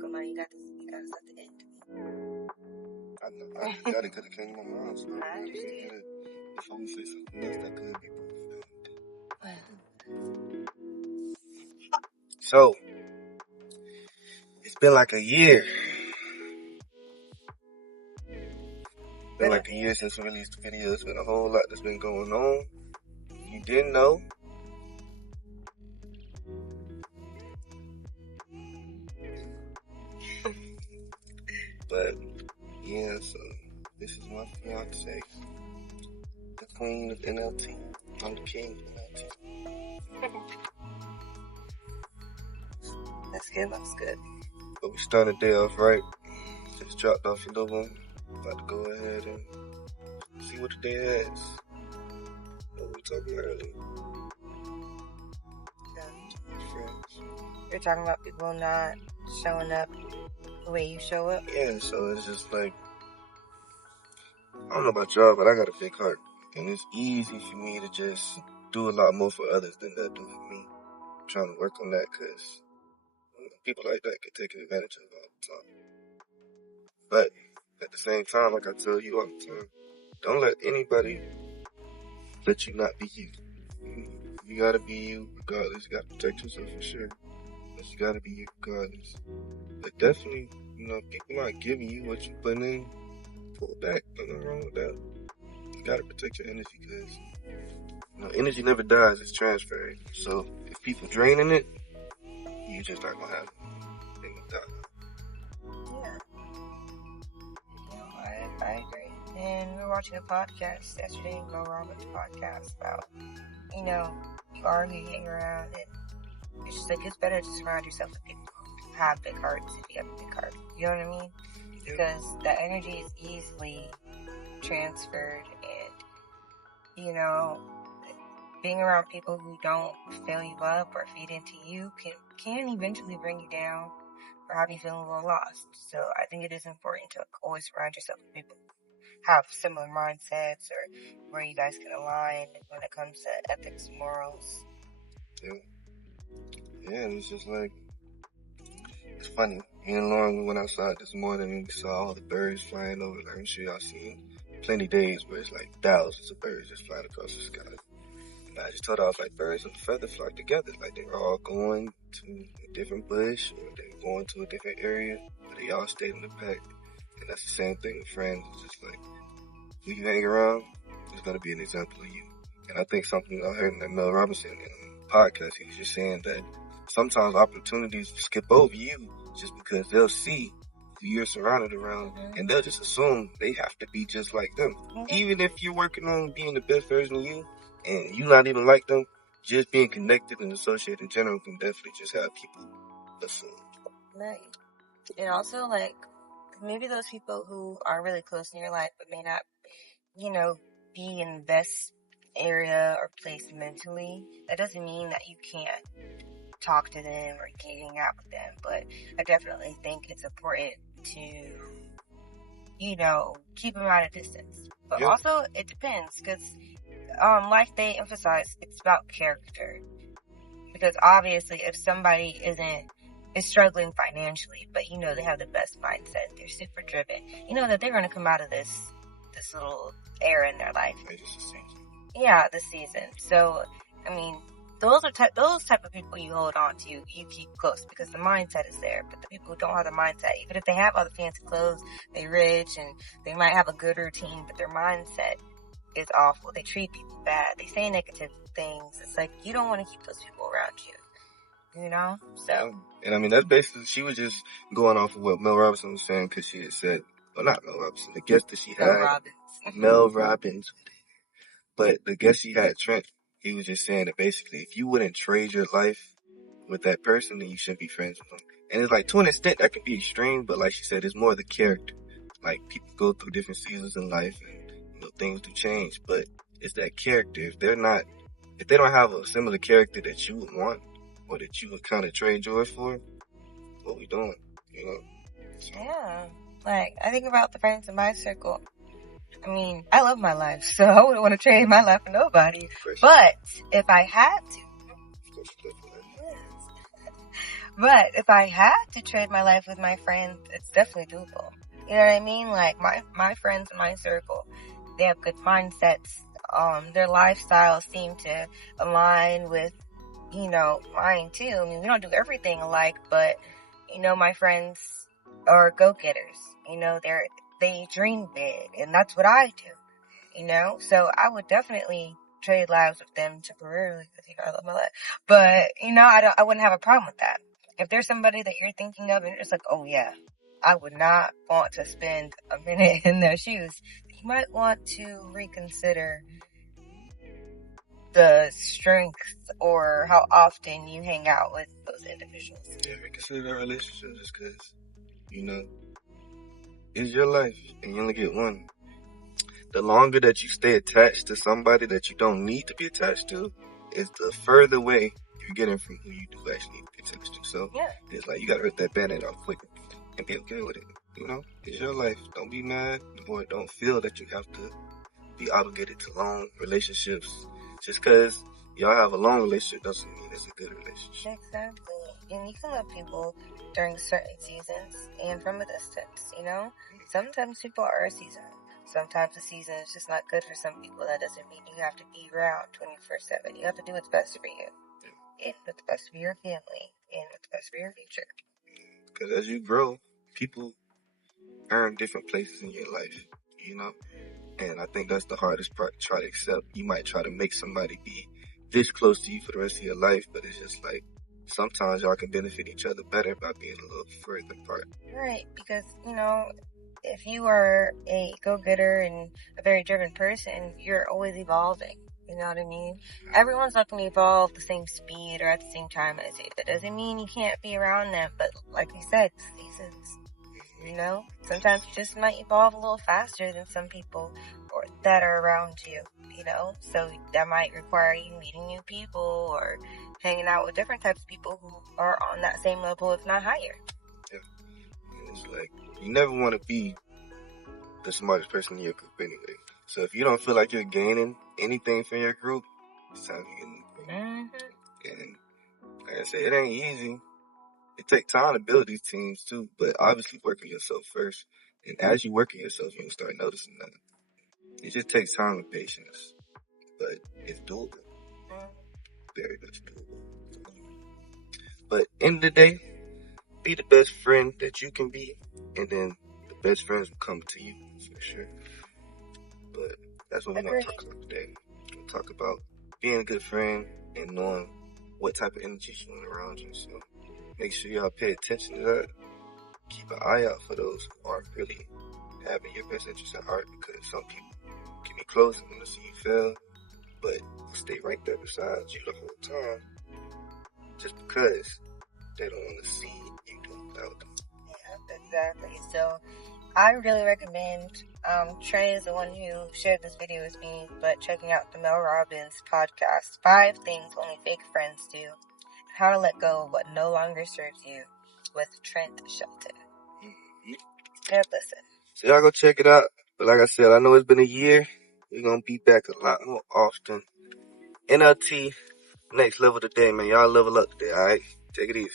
come on, you got something to end. I gotta get a king on my mind, so I just get it before we say something else that could be profound. So, it's been like a year. Been like a year since we released the video. It's been a whole lot that's been going on. You didn't know. But, yeah, so this is my fiance, the queen of NLT. I'm the king of NLT. That's good, looks good. But we started the day off right. Just dropped off a little one. About to go ahead and see what the day has. What we were talking earlier. Friends. You're talking about people not showing up the way you show up? Yeah, so it's just like, I don't know about y'all, but I got a big heart. And it's easy for me to just do a lot more for others than they do for me. I'm trying to work on that because people like that get taken advantage of all the time. But at the same time, like I tell you all the time, don't let anybody let you not be you. You gotta be you regardless. You gotta protect yourself for sure. But you gotta be you regardless. But definitely, people not giving you what you put in. Pull back. Nothing wrong with that. You gotta protect your energy because energy never dies. It's transferred. So if people draining it, you just not gonna have it. They gonna die. Yeah. I agree. And we were watching a podcast yesterday, Mel Robbins' podcast about, you are who you hang around, and it's just like it's better to surround yourself with people who have big hearts if you have a big heart. You know what I mean? Because that energy is easily transferred, and being around people who don't fill you up or feed into you can eventually bring you down or have you feeling a little lost. So I think it is important to always surround yourself with people who have similar mindsets or where you guys can align when it comes to ethics, morals. Yeah, it's just like, it's funny. Me and Lauren, we went outside this morning and we saw all the birds flying over. Like, I'm sure y'all seen plenty of days where it's like thousands of birds just flying across the sky. And I just told her, I was like, birds of a feather flock together. Like, they're all going to a different bush or they're going to a different area, but they all stayed in the pack. And that's the same thing with friends. It's just like, who you hang around is going to be an example of you. And I think something I heard in Mel Robinson in a podcast, he was just saying that sometimes opportunities skip over you just because they'll see who you're surrounded around, and they'll just assume they have to be just like them. Even if you're working on being the best version of you, and you're not even like them, just being connected and associated in general can definitely just have people assume. Right. And also, like, maybe those people who are really close in your life but may not, be in the best area or place mentally, that doesn't mean that you can't talk to them or you can't hang out with them. But I definitely think it's important to, keep them at a distance. But also, it depends, because like they emphasize, it's about character. Because obviously, if somebody is struggling financially, but they have the best mindset, they're super driven, that they're going to come out of this little era in their life. Yeah, the season. So, I mean, those type of people you hold on to, you keep close because the mindset is there. But the people who don't have the mindset, even if they have all the fancy clothes, they're rich and they might have a good routine, but their mindset is awful. They treat people bad. They say negative things. It's like, you don't want to keep those people around you. So. And I mean, that's basically, she was just going off of what Mel Robinson was saying, because she had said, well, not Mel Robinson, the guest that she had. Mel Robbins. But the guest she had, Trent, he was just saying that basically, if you wouldn't trade your life with that person, then you shouldn't be friends with them. And it's like, to an extent, that can be extreme, but like she said, it's more the character. Like, people go through different seasons in life and, things do change, but it's that character. If they don't have a similar character that you would want, or that you would kind of trade yours for, what we doing, So. Yeah. Like, I think about the friends in my circle. I mean, I love my life, so I wouldn't want to trade my life for nobody. But if I had to, But if I had to trade my life with my friends, it's definitely doable. You know what I mean? Like my friends in my circle, they have good mindsets. Their lifestyles seem to align with, mine too. I mean, we don't do everything alike, but my friends are go-getters. They dream big, and that's what I do. So I would definitely trade lives with them temporarily because I love my life. But I wouldn't have a problem with that. If there's somebody that you're thinking of and you're just like, oh yeah, I would not want to spend a minute in their shoes, you might want to reconsider the strength or how often you hang out with those individuals. Yeah, reconsider that relationship just because, it's your life and you only get one. The longer that you stay attached to somebody that you don't need to be attached to, is the further away you're getting from who you do actually need to be attached to. So it's like you gotta rip that bandaid off quick and be okay with it. It's your life. Don't be mad or don't feel that you have to be obligated to long relationships. Just because y'all have a long relationship doesn't mean it's a good relationship. Exactly. And you can love people during certain seasons and from a distance, Sometimes people are seasonal. Sometimes the season is just not good for some people. That doesn't mean you have to be around 24/7. You have to do what's best for you. And what's best for your family. And what's best for your future. Because as you grow, people earn different places in your life, And I think that's the hardest part to try to accept. You might try to make somebody be this close to you for the rest of your life, but it's just like sometimes y'all can benefit each other better by being a little further apart. Right, because, if you are a go-getter and a very driven person, you're always evolving. You know what I mean? Everyone's not going to evolve the same speed or at the same time as you. That doesn't mean you can't be around them, but like we said, seasons. Sometimes you just might evolve a little faster than some people or that are around you, so that might require you meeting new people or hanging out with different types of people who are on that same level, if not higher. Yeah. And it's like, you never want to be the smartest person in your group anyway. So if you don't feel like you're gaining anything from your group, it's time to get in the group. And like I said, it ain't easy. It takes time to build these teams too, but obviously working yourself first. And as you work on yourself, you can start noticing that. It just takes time and patience, but it's doable. Very much doable. But end of the day, be the best friend that you can be, and then the best friends will come to you for sure. But that's what we're gonna talk about today. We're gonna talk about being a good friend and knowing what type of energy you want around you. So make sure y'all pay attention to that. Keep an eye out for those who aren't really having your best interest at heart, because some people can be close and want to see you fail, but stay right there beside you the whole time just because they don't want to see you do without them. Yeah, exactly. So I really recommend, Trey is the one who shared this video with me, but checking out the Mel Robbins podcast, 5 Things Only Fake Friends Do, How to Let Go of What No Longer Serves You, with Trent Shelton. Good listen. So y'all go check it out. But like I said, I know it's been a year. We're going to be back a lot more often. NLT, next level today, man. Y'all level up today, all right? Take it easy.